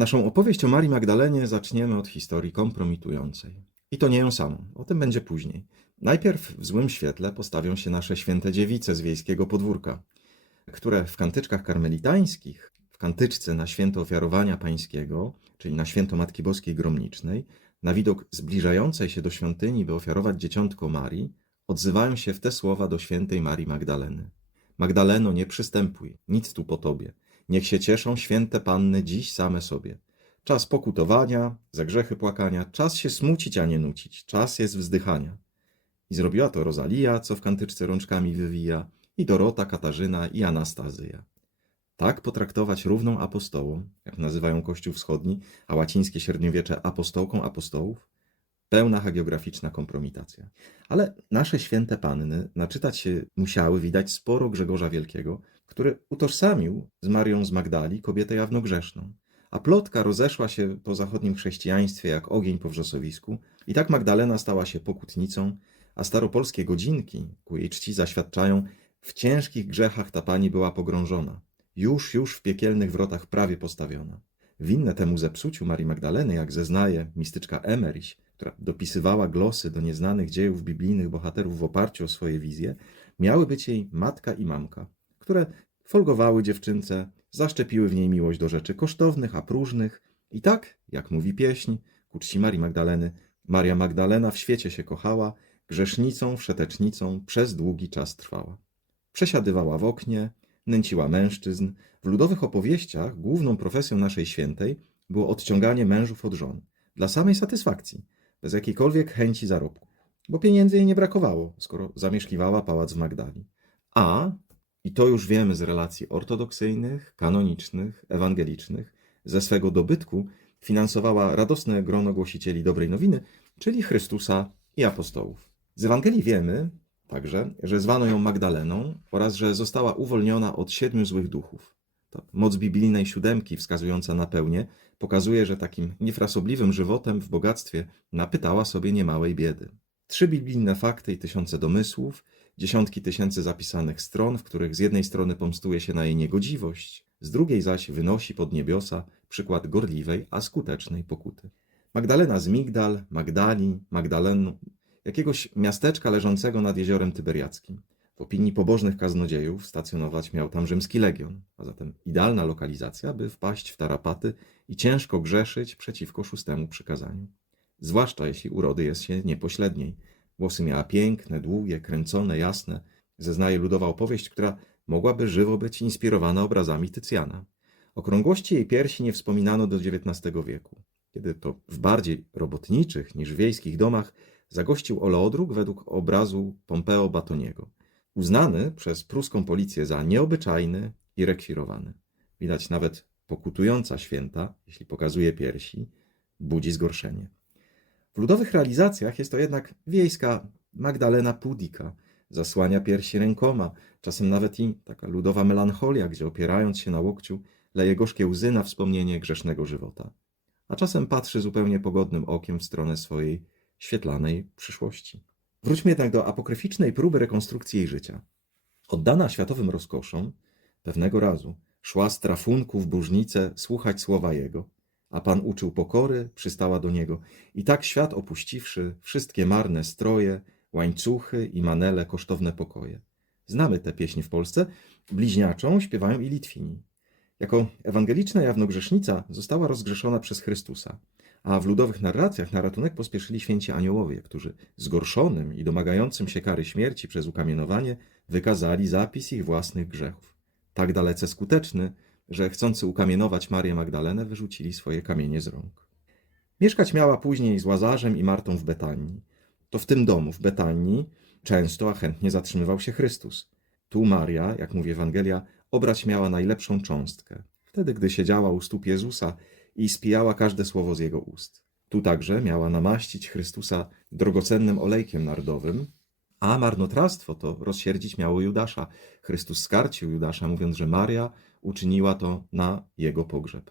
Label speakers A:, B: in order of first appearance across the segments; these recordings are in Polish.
A: Naszą opowieść o Marii Magdalenie zaczniemy od historii kompromitującej. I to nie ją samą, o tym będzie później. Najpierw w złym świetle postawią się nasze święte dziewice z wiejskiego podwórka, które w kantyczkach karmelitańskich, w kantyczce na święto ofiarowania pańskiego, czyli na święto Matki Boskiej Gromnicznej, na widok zbliżającej się do świątyni, by ofiarować dzieciątko Marii, odzywają się w te słowa do świętej Marii Magdaleny. Magdaleno, nie przystępuj, nic tu po tobie. Niech się cieszą święte panny dziś same sobie. Czas pokutowania, za grzechy płakania, czas się smucić, a nie nucić, czas jest wzdychania. I zrobiła to Rozalia, co w kantyczce rączkami wywija, i Dorota, Katarzyna i Anastazyja. Tak potraktować równą apostołą, jak nazywają Kościół Wschodni, a łacińskie średniowiecze apostołką apostołów? Pełna hagiograficzna kompromitacja. Ale nasze święte panny naczytać się musiały widać sporo Grzegorza Wielkiego, który utożsamił z Marią z Magdali kobietę jawnogrzeszną. A plotka rozeszła się po zachodnim chrześcijaństwie jak ogień po wrzosowisku i tak Magdalena stała się pokutnicą, a staropolskie godzinki ku jej czci zaświadczają, w ciężkich grzechach ta pani była pogrążona, już, już w piekielnych wrotach prawie postawiona. Winne temu zepsuciu Marii Magdaleny, jak zeznaje mistyczka Emerich, która dopisywała glosy do nieznanych dziejów biblijnych bohaterów w oparciu o swoje wizje, miały być jej matka i mamka, które folgowały dziewczynce, zaszczepiły w niej miłość do rzeczy kosztownych, a próżnych. I tak, jak mówi pieśń, ku czci Marii Magdaleny, Maria Magdalena w świecie się kochała, grzesznicą, wszetecznicą przez długi czas trwała. Przesiadywała w oknie, nęciła mężczyzn. W ludowych opowieściach główną profesją naszej świętej było odciąganie mężów od żon, dla samej satysfakcji, bez jakiejkolwiek chęci zarobku, bo pieniędzy jej nie brakowało, skoro zamieszkiwała pałac w Magdali. A, i to już wiemy z relacji ortodoksyjnych, kanonicznych, ewangelicznych, ze swego dobytku finansowała radosne grono głosicieli dobrej nowiny, czyli Chrystusa i apostołów. Z Ewangelii wiemy także, że zwano ją Magdaleną oraz że została uwolniona od siedmiu złych duchów. Moc biblijnej siódemki wskazująca na pełnię pokazuje, że takim niefrasobliwym żywotem w bogactwie napytała sobie niemałej biedy. Trzy biblijne fakty i tysiące domysłów, dziesiątki tysięcy zapisanych stron, w których z jednej strony pomstuje się na jej niegodziwość, z drugiej zaś wynosi pod niebiosa przykład gorliwej, a skutecznej pokuty. Magdalena z Migdal, Magdali, Magdalenu, jakiegoś miasteczka leżącego nad jeziorem Tyberiackim. W opinii pobożnych kaznodziejów stacjonować miał tam rzymski legion, a zatem idealna lokalizacja, by wpaść w tarapaty i ciężko grzeszyć przeciwko szóstemu przykazaniu. Zwłaszcza jeśli urody jest się niepośledniej. Włosy miała piękne, długie, kręcone, jasne. Zeznaje ludowa opowieść, która mogłaby żywo być inspirowana obrazami Tycjana. Okrągłości jej piersi nie wspominano do XIX wieku, kiedy to w bardziej robotniczych niż wiejskich domach zagościł oleodruk według obrazu Pompeo Batoniego, uznany przez pruską policję za nieobyczajny i rekwirowany. Widać nawet pokutująca święta, jeśli pokazuje piersi, budzi zgorszenie. W ludowych realizacjach jest to jednak wiejska Magdalena Pudika, zasłania piersi rękoma, czasem nawet i taka ludowa melancholia, gdzie opierając się na łokciu, leje gorzkie łzy na wspomnienie grzesznego żywota. A czasem patrzy zupełnie pogodnym okiem w stronę swojej świetlanej przyszłości. Wróćmy jednak do apokryficznej próby rekonstrukcji jej życia. Oddana światowym rozkoszom, pewnego razu szła z trafunku w bóżnicę słuchać słowa jego, a Pan uczył pokory, przystała do niego. I tak świat opuściwszy, wszystkie marne stroje, łańcuchy i manele, kosztowne pokoje. Znamy tę pieśń w Polsce, bliźniaczą śpiewają i Litwini. Jako ewangeliczna jawnogrzesznica została rozgrzeszona przez Chrystusa, a w ludowych narracjach na ratunek pospieszyli święci aniołowie, którzy zgorszonym i domagającym się kary śmierci przez ukamienowanie wykazali zapis ich własnych grzechów. Tak dalece skuteczny, że chcący ukamienować Marię Magdalenę wyrzucili swoje kamienie z rąk. Mieszkać miała później z Łazarzem i Martą w Betanii. To w tym domu, w Betanii, często, a chętnie zatrzymywał się Chrystus. Tu Maria, jak mówi Ewangelia, obrać miała najlepszą cząstkę. Wtedy, gdy siedziała u stóp Jezusa i spijała każde słowo z jego ust. Tu także miała namaścić Chrystusa drogocennym olejkiem nardowym, a marnotrawstwo to rozsierdzić miało Judasza. Chrystus skarcił Judasza, mówiąc, że Maria uczyniła to na jego pogrzeb.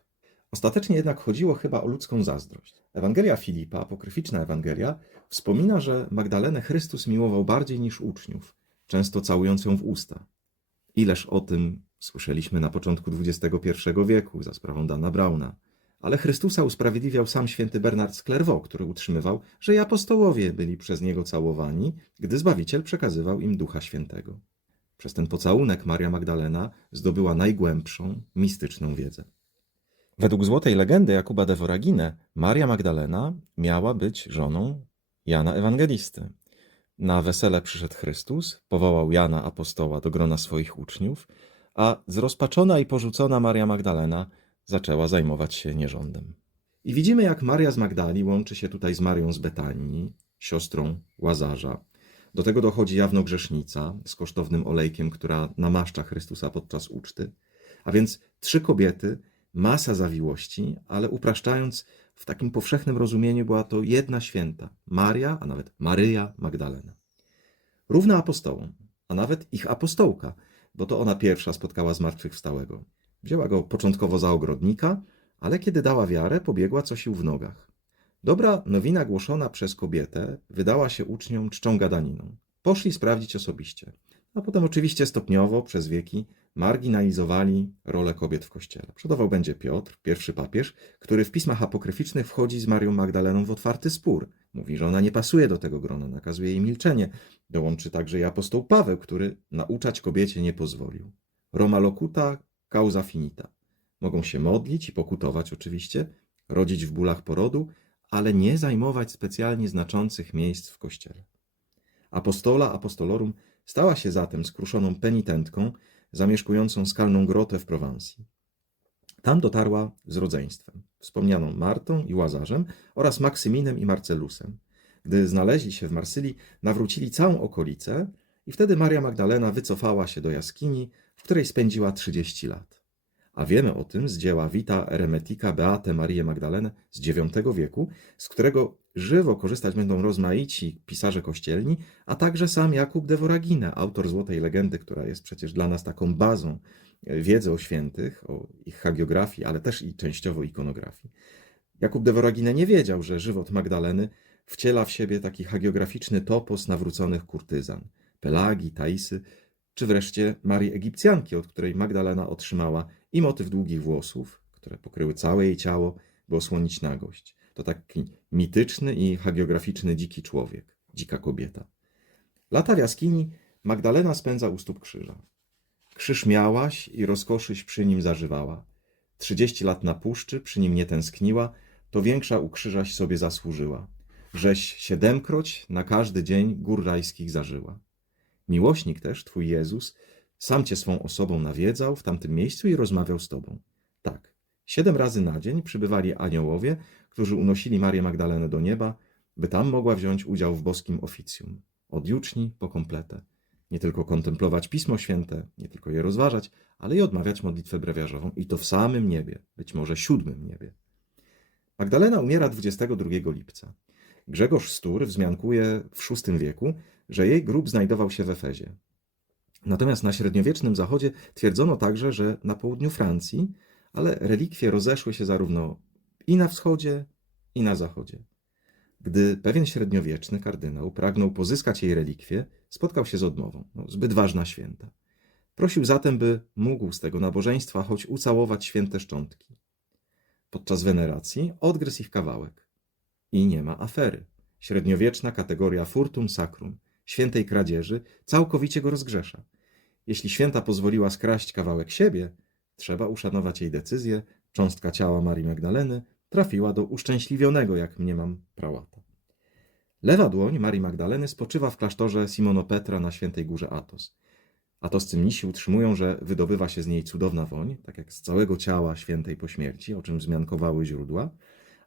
A: Ostatecznie jednak chodziło chyba o ludzką zazdrość. Ewangelia Filipa, apokryficzna Ewangelia, wspomina, że Magdalenę Chrystus miłował bardziej niż uczniów, często całując ją w usta. Ileż o tym słyszeliśmy na początku XXI wieku za sprawą Dana Brauna. Ale Chrystusa usprawiedliwiał sam święty Bernard z który utrzymywał, że i apostołowie byli przez niego całowani, gdy Zbawiciel przekazywał im Ducha Świętego. Przez ten pocałunek Maria Magdalena zdobyła najgłębszą, mistyczną wiedzę. Według złotej legendy Jakuba de Voragine, Maria Magdalena miała być żoną Jana Ewangelisty. Na wesele przyszedł Chrystus, powołał Jana apostoła do grona swoich uczniów, a zrozpaczona i porzucona Maria Magdalena zaczęła zajmować się nierządem. I widzimy, jak Maria z Magdali łączy się tutaj z Marią z Betanii, siostrą Łazarza. Do tego dochodzi jawno grzesznica z kosztownym olejkiem, która namaszcza Chrystusa podczas uczty. A więc trzy kobiety, masa zawiłości, ale upraszczając, w takim powszechnym rozumieniu była to jedna święta Maria, a nawet Maryja Magdalena. Równa apostołom, a nawet ich apostołka, bo to ona pierwsza spotkała zmartwychwstałego. Wzięła go początkowo za ogrodnika, ale kiedy dała wiarę, pobiegła co sił w nogach. Dobra nowina głoszona przez kobietę wydała się uczniom czczą gadaniną. Poszli sprawdzić osobiście, a potem oczywiście stopniowo przez wieki marginalizowali rolę kobiet w kościele. Przodował będzie Piotr, pierwszy papież, który w pismach apokryficznych wchodzi z Marią Magdaleną w otwarty spór. Mówi, że ona nie pasuje do tego grona, nakazuje jej milczenie. Dołączy także i apostoł Paweł, który nauczać kobiecie nie pozwolił. Roma locuta, causa finita. Mogą się modlić i pokutować oczywiście, rodzić w bólach porodu, ale nie zajmować specjalnie znaczących miejsc w kościele. Apostola apostolorum stała się zatem skruszoną penitentką zamieszkującą skalną grotę w Prowansji. Tam dotarła z rodzeństwem, wspomnianą Martą i Łazarzem oraz Maksyminem i Marcelusem. Gdy znaleźli się w Marsylii, nawrócili całą okolicę i wtedy Maria Magdalena wycofała się do jaskini, w której spędziła 30 lat. A wiemy o tym z dzieła Vita Eremetica Beate Marię Magdalenę z IX wieku, z którego żywo korzystać będą rozmaici pisarze kościelni, a także sam Jakub de Voragine, autor Złotej Legendy, która jest przecież dla nas taką bazą wiedzy o świętych, o ich hagiografii, ale też i częściowo ikonografii. Jakub de Voragine nie wiedział, że żywot Magdaleny wciela w siebie taki hagiograficzny topos nawróconych kurtyzan, Pelagi, Taisy, czy wreszcie Marii Egipcjanki, od której Magdalena otrzymała i motyw długich włosów, które pokryły całe jej ciało, by osłonić nagość. To taki mityczny i hagiograficzny dziki człowiek, dzika kobieta. Lata w jaskini Magdalena spędza u stóp krzyża. Krzyż miałaś i rozkoszyś przy nim zażywała. Trzydzieści lat na puszczy przy nim nie tęskniła, to większa u krzyżaś sobie zasłużyła. Żeś siedemkroć na każdy dzień gór rajskich zażyła. Miłośnik też, twój Jezus, sam cię swą osobą nawiedzał w tamtym miejscu i rozmawiał z tobą. Tak, siedem razy na dzień przybywali aniołowie, którzy unosili Marię Magdalenę do nieba, by tam mogła wziąć udział w boskim oficjum. Od juczni po kompletę. Nie tylko kontemplować Pismo Święte, nie tylko je rozważać, ale i odmawiać modlitwę brewiarzową i to w samym niebie, być może siódmym niebie. Magdalena umiera 22 lipca. Grzegorz Stur wzmiankuje w VI wieku, że jej grób znajdował się w Efezie. Natomiast na średniowiecznym zachodzie twierdzono także, że na południu Francji, ale relikwie rozeszły się zarówno i na wschodzie, i na zachodzie. Gdy pewien średniowieczny kardynał pragnął pozyskać jej relikwie, spotkał się z odmową. No, zbyt ważna święta. Prosił zatem, by mógł z tego nabożeństwa choć ucałować święte szczątki. Podczas weneracji odgryzł ich kawałek. I nie ma afery. Średniowieczna kategoria furtum sacrum, świętej kradzieży, całkowicie go rozgrzesza. Jeśli święta pozwoliła skraść kawałek siebie, trzeba uszanować jej decyzję, cząstka ciała Marii Magdaleny trafiła do uszczęśliwionego, jak mniemam, prałata. Lewa dłoń Marii Magdaleny spoczywa w klasztorze Simonopetra na świętej górze Atos. Atoscy mnisi utrzymują, że wydobywa się z niej cudowna woń, tak jak z całego ciała świętej po śmierci, o czym wzmiankowały źródła,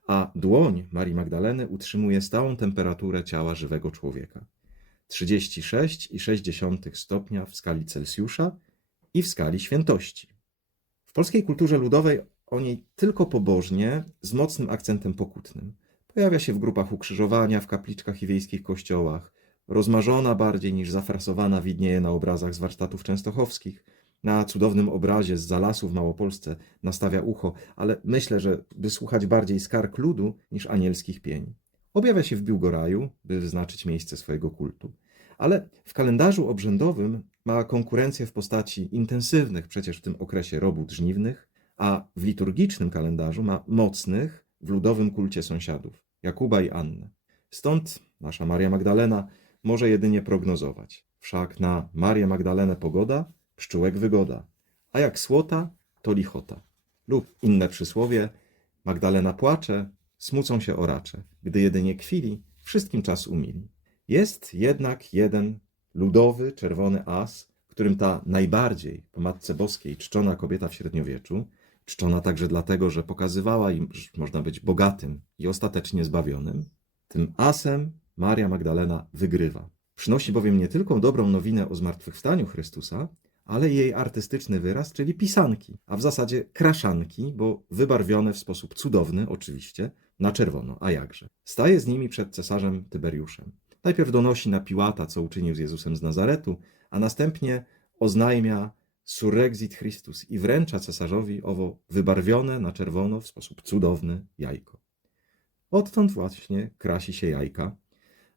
A: a dłoń Marii Magdaleny utrzymuje stałą temperaturę ciała żywego człowieka. 36,6 stopnia w skali Celsjusza i w skali świętości. W polskiej kulturze ludowej o niej tylko pobożnie, z mocnym akcentem pokutnym. Pojawia się w grupach ukrzyżowania, w kapliczkach i wiejskich kościołach. Rozmarzona bardziej niż zafrasowana widnieje na obrazach z warsztatów częstochowskich. Na cudownym obrazie z Zalasu w Małopolsce nastawia ucho, ale myślę, że by słuchać bardziej skarg ludu niż anielskich pień. Objawia się w Biłgoraju, by wyznaczyć miejsce swojego kultu. Ale w kalendarzu obrzędowym ma konkurencję w postaci intensywnych przecież w tym okresie robót żniwnych, a w liturgicznym kalendarzu ma mocnych w ludowym kulcie sąsiadów Jakuba i Annę. Stąd nasza Maria Magdalena może jedynie prognozować. Wszak na Marię Magdalenę pogoda, pszczółek wygoda, a jak słota, to lichota. Lub inne przysłowie, Magdalena płacze, smucą się oracze, gdy jedynie kwili, wszystkim czas umili. Jest jednak jeden ludowy, czerwony as, którym ta najbardziej po Matce Boskiej czczona kobieta w średniowieczu, czczona także dlatego, że pokazywała im, że można być bogatym i ostatecznie zbawionym, tym asem Maria Magdalena wygrywa. Przynosi bowiem nie tylko dobrą nowinę o zmartwychwstaniu Chrystusa, ale jej artystyczny wyraz, czyli pisanki, a w zasadzie kraszanki, bo wybarwione w sposób cudowny, oczywiście, na czerwono, a jakże. Staje z nimi przed cesarzem Tyberiuszem. Najpierw donosi na Piłata, co uczynił z Jezusem z Nazaretu, a następnie oznajmia surrexit Christus i wręcza cesarzowi owo wybarwione na czerwono w sposób cudowny jajko. Odtąd właśnie krasi się jajka,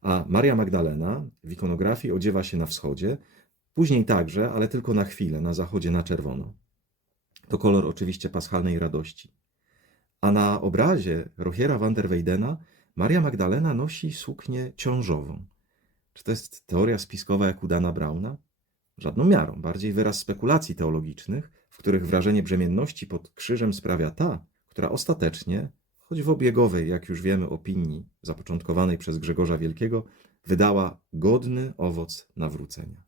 A: a Maria Magdalena w ikonografii odziewa się na wschodzie, później także, ale tylko na chwilę, na zachodzie na czerwono. To kolor oczywiście paschalnej radości. A na obrazie Rochiera van der Weydena Maria Magdalena nosi suknię ciążową. Czy to jest teoria spiskowa jak u Dana Brauna? Żadną miarą, bardziej wyraz spekulacji teologicznych, w których wrażenie brzemienności pod krzyżem sprawia ta, która ostatecznie, choć w obiegowej, jak już wiemy, opinii zapoczątkowanej przez Grzegorza Wielkiego, wydała godny owoc nawrócenia.